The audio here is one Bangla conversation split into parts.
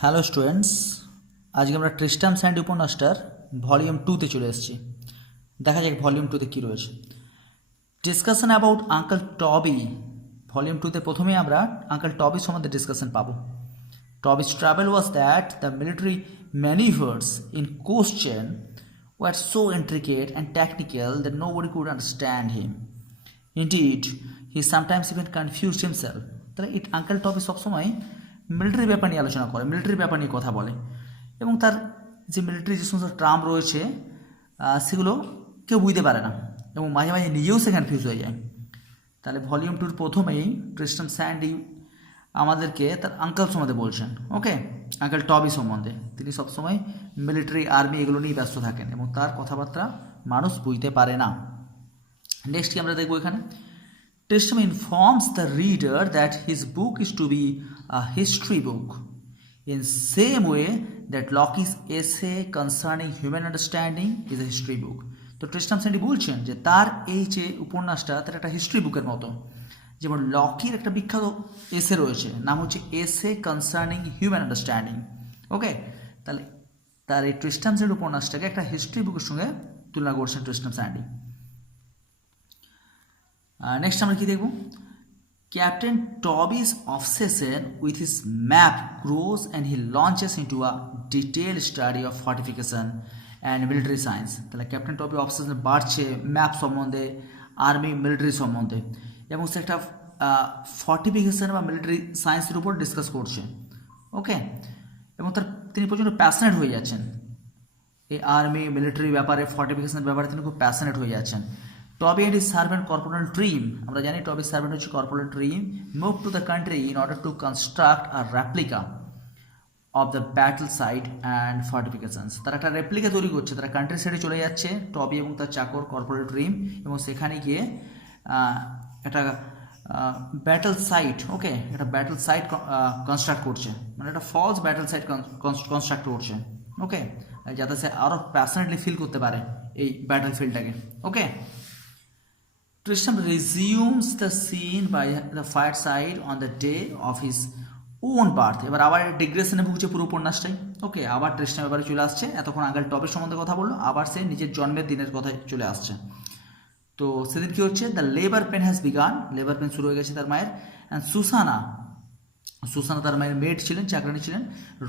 হ্যালো স্টুডেন্টস, আজকে আমরা ট্রিস্টাম স্যান্ডি উপন্যাসটার ভলিউম 2তে চলে এসেছি। দেখা যাক ভলিউম 2তে কী রয়েছে। ডিসকাশন অ্যাবাউট আঙ্কেল টবি। ভলিউম 2তে প্রথমেই আমরা আঙ্কেল টবি সম্বন্ধে ডিসকাশন পাবো। টবি's trouble was that the military maneuvers in question were so intricate and technical that nobody could understand him. Indeed, he sometimes even confused himself. তাহলে আঙ্কেল টবি সবসময় মিলিটারি ব্যাপার নিয়ে আলোচনা করে, মিলিটারি ব্যাপার নিয়ে কথা বলে, এবং তার যে মিলিটারি যে সমস্ত টার্ম রয়েছে সেগুলো কেউ বুঝতে পারে না, এবং মাঝে মাঝে নিজেও সে কনফিউজ হয়ে যায়। তাহলে ভলিউম 2-র প্রথমেই ট্রিস্টাম স্যান্ডি আমাদেরকে তার আঙ্কেল সম্বন্ধে বলছেন। ওকে, আঙ্কেল টবি সম্বন্ধে। তিনি সবসময় মিলিটারি আর্মি এগুলো নিয়ে ব্যস্ত থাকেন এবং তার কথাবার্তা মানুষ বুঝতে পারে না। নেক্সট কি আমরা দেখবো এখানে, Tristram informs the reader that his book is to be a history book in same way that Locke's essay concerning human understanding is a history book. তো ট্রিস্টাম স্যান্ডি বলছেন যে তার এই যে উপন্যাসটা তার একটা হিস্ট্রি বুকের মতো, যেমন লকির একটা বিখ্যাত এসে রয়েছে, নাম হচ্ছে এসে কনসার্নিং হিউম্যান আন্ডারস্ট্যান্ডিং। ওকে, তাহলে তার এই ট্রিস্টাম স্যান্ডি উপন্যাসটাকে একটা হিস্ট্রি বুকের সঙ্গে তুলনা করছেন ট্রিস্টাম স্যান্ডি। নেক্সট আমরা কি দেখব, captain টবি's obsession with his map grows and he launches into a detailed study of fortification and military science. তাহলে ক্যাপ্টেন টবি অবসেশন বাড়ছে ম্যাপ সম্বন্ধে, আর্মি মিলিটারি সম্বন্ধে, এবং সে একটা ফর্টিফিকেশন বা মিলিটারি সায়েন্সের উপর ডিসকাস করছে। ওকে, এবং তিনি প্রচণ্ড প্যাশনেট হয়ে যাচ্ছেন এই আর্মি মিলিটারি ব্যাপারে, ফর্টিফিকেশনের ব্যাপারে তিনি খুব প্যাশনেট হয়ে যাচ্ছেন। Toby and his servant Corporal Trim, আমরা জানি টবির সার্ভেন্ট হচ্ছে Corporal Trim, move to the country in order to construct a replica of the battle site and fortifications. তারা একটা রেপ্লিকা তৈরি করছে, তারা কান্ট্রি সাইডে চলে যাচ্ছে টবি এবং তার চাকর কর্পোরাল ট্রিম, এবং সেখানে গিয়ে একটা ব্যাটল সাইট, ওকে, একটা ব্যাটল সাইট কনস্ট্রাক্ট করছে, মানে একটা ফলস ব্যাটল সাইট কনস্ট্রাক্ট করছে। ওকে, যাতে সে আরও প্যাশনেটলি ফিল করতে পারে এই ব্যাটল ফিল্ডটাকে। Okay, Tristram resumes the scene by the fireside on the day of his own birth. এবার আবার ডিগ্রেশনে ভুগছে পুরো উপন্যাসটাই। ওকে, আবার ট্রিস্টাম এবারে চলে আসছে, এতক্ষণ আঙ্কেল টবির সম্বন্ধে কথা বললো, আবার সে নিজের জন্মের দিনের কথায় চলে আসছে। তো সেদিন কি হচ্ছে, the labour pain has began, labour pain শুরু হয়ে গেছে তার মায়ের। অ্যান্ড সুসানা তার মায়ের মেড ছিলেন, চাকরানি ছিলেন,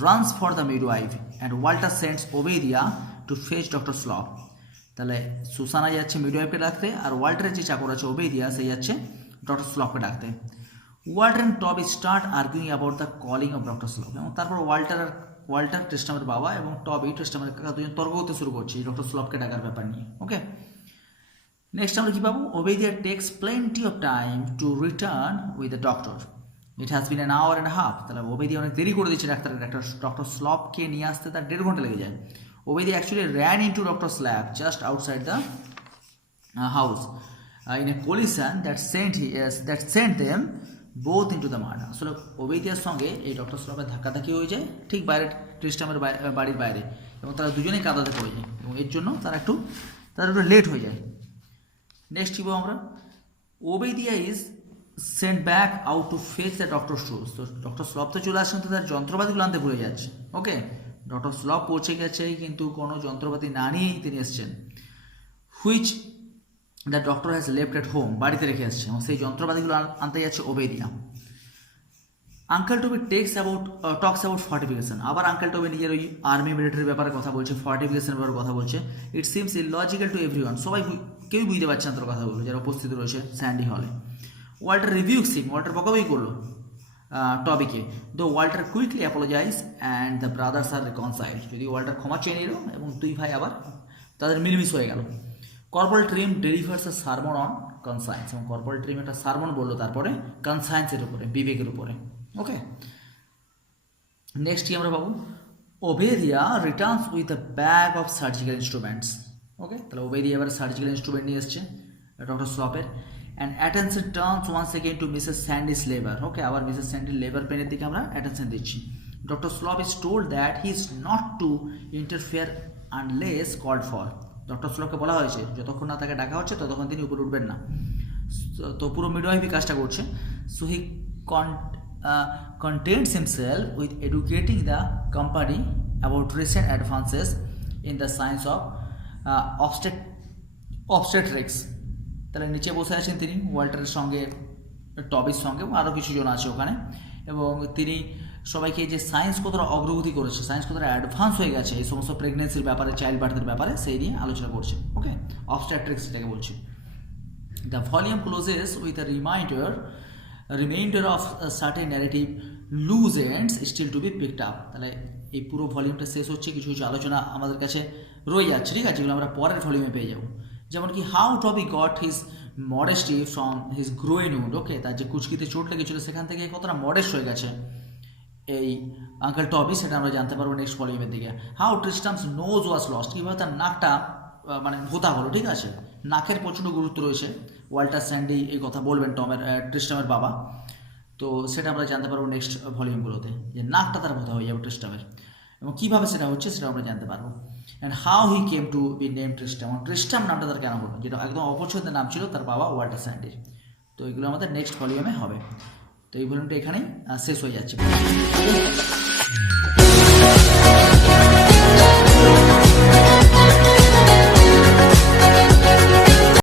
runs for the midwife and Walter sends Obadiah to fetch doctor Slop. তাহলে সুসানা যাচ্ছে মিডওয়াইফকে ডাকতে, আর ওয়াল্টারের যে চাকর আছে ওবেদিয়া সে যাচ্ছে ডক্টর স্লপকে ডাকতে। ওয়াল্টার অ্যান্ড টবি start arguing about the calling of doctor slope, এবং তারপর ওয়াল্টার ট্রিস্টামের বাবা এবং টবি ট্রিস্টামের কাকা দুজন তর্ক করতে শুরু করছে ডক্টর স্লপকে ডাকার ব্যাপার নিয়ে। ওকে, নেক্সট আমরা কী পাবো, Obadiah takes plenty of time to return with the doctor, it has been an hour and half. তাহলে ওবেদিয়া অনেক দেরি করে দিচ্ছে ডক্টর স্লপকে নিয়ে আসতে, তার 1.5 ঘন্টা লেগে যায়। Obedia actually ran into Doctor's lab just outside the house in a collision that sent them both into the mud. আসলে ওবেদিয়ার সঙ্গে এই ডক্টর স্লপের ধাক্কাধাক্কি হয়ে যায় ঠিক বাইরে ট্রিস্টামের বাড়ির বাইরে, এবং তারা দুজনেই কাদাতে পড়ে যায়, এবং এর জন্য তারা একটু লেট হয়ে যায়। নেক্সট কি আমরা, Obadiah is sent back out to fetch the doctor tools. তো ডক্টর স্লপ তো চলে আসছেন, তো তার যন্ত্রপাতিগুলো আনতে ভুলে যাচ্ছে। ওকে, ডক্টর স্লপ পৌঁছে গেছে কিন্তু কোনো যন্ত্রপাতি না নিয়েই তিনি এসছেন, which the doctor has left at home, বাড়িতে রেখে আসছে, এবং সেই যন্ত্রপাতিগুলো আনতে যাচ্ছে ওবেদিয়া। আঙ্কেল টবি টক্স অ্যাবাউট ফর্টিফিকেশন, আবার আঙ্কেল টবি নিজের ওই আর্মি মিলিটারির ব্যাপারে কথা বলছে, ফর্টিফিকেশনের ব্যাপারে কথা বলছে। It seems illogical to everyone, কেউই বুঝতে পারছে না তোর কথাগুলো যারা উপস্থিত রয়েছে স্যান্ডি হলে। ওয়াল্টার রিভিউস হিম, ওয়াল্টার বকাবই করলো টবিকে, though Walter quickly apologize and the brothers are reconciled. যদি ওয়াল্টার ক্ষমা চেয়ে নিল এবং দুই ভাই আবার তাদের মিলমিশ হয়ে গেল। Corporal trim delivers a সারমন on conscience, এবং কর্পোরাল ট্রিম একটা সারমন বললো তারপরে কনসায়েন্সের উপরে, বিবেকের উপরে। ওকে, নেক্সট কি আমরা পাবো, Obadiah returns with a bag of surgical instruments. Okay, তাহলে ওবেদিয়া এবার সার্জিক্যাল ইনস্ট্রুমেন্ট নিয়ে এসছে ডক্টর স্লপের। And attention turns once again to Mrs. Sandy's labor. Okay, আবার মিসেস স্যান্ডির লেবার পেনের দিকে আমরা অ্যাটেনশন দিচ্ছি। Doctor Slop is told that he is not to interfere unless called for. Doctor স্লপকে বলা হয়েছে যতক্ষণ না তাকে ডাকা হচ্ছে ততক্ষণ তিনি উপরে উঠবেন না। তো পুরো মিডওয়াইফই কাজটা করছে। So he contents himself with educating the company about recent advances in the science of obstetrics. তাহলে নিচে বসে আছেন তিনি ওয়াল্টারের সঙ্গে, টবির সঙ্গে এবং আরও কিছু জন আছে ওখানে, এবং তিনি সবাইকে যে সায়েন্স কতটা অগ্রগতি করেছে, সায়েন্স কতটা অ্যাডভান্স হয়ে গেছে এই সমস্ত প্রেগনেন্সির ব্যাপারে, চাইল্ড বার্থের ব্যাপারে, সেই নিয়ে আলোচনা করছে। ওকে, অবস্ট্রাট্রিক্স এটাকে বলছি। The volume closes with a reminder of certain narrative loose ends still to be picked up. তাহলে এই পুরো ভলিউমটা শেষ হচ্ছে, কিছু কিছু আলোচনা আমাদের কাছে রয়ে যাচ্ছে, ঠিক আছে, যেগুলো আমরা পরের ভলিউমে পেয়ে যাবো। যেমন কি how Toby got his modesty from his groin wound. Okay, তার যে কুচকিতে চোট লেগেছিলো সেখান থেকে কতটা মডেস্ট হয়ে গেছে এই আঙ্কেল টবি, সেটা আমরা জানতে পারবো নেক্সট ভলিউমের দিকে। হাউ ট্রিস্টামস নোজ ওয়াজ লস্ট, কীভাবে তার নাকটা মানে ভোতা হলো, ঠিক আছে, নাকের প্রচণ্ড গুরুত্ব রয়েছে। ওয়াল্টার স্যান্ডি এই কথা বলবেন ট্রিস্টামের বাবা, তো সেটা আমরা জানতে পারবো নেক্সট ভলিউমগুলোতে, যে নাকটা তার ভোতা হয়ে যাবে ট্রিস্টামের, এবং কীভাবে সেটা হচ্ছে সেটা আমরা জানতে পারবো। And how he came to be name Tristram, Tristram নামটা তার কেন হলো, যেটা একদম অপছন্দের নাম ছিল তার বাবা ওয়াল্টার স্যান্ডির। তো এগুলো আমাদের নেক্সট ভলিউমে হবে। তো এই ভলিউমটা এখানেই শেষ হয়ে যাচ্ছে।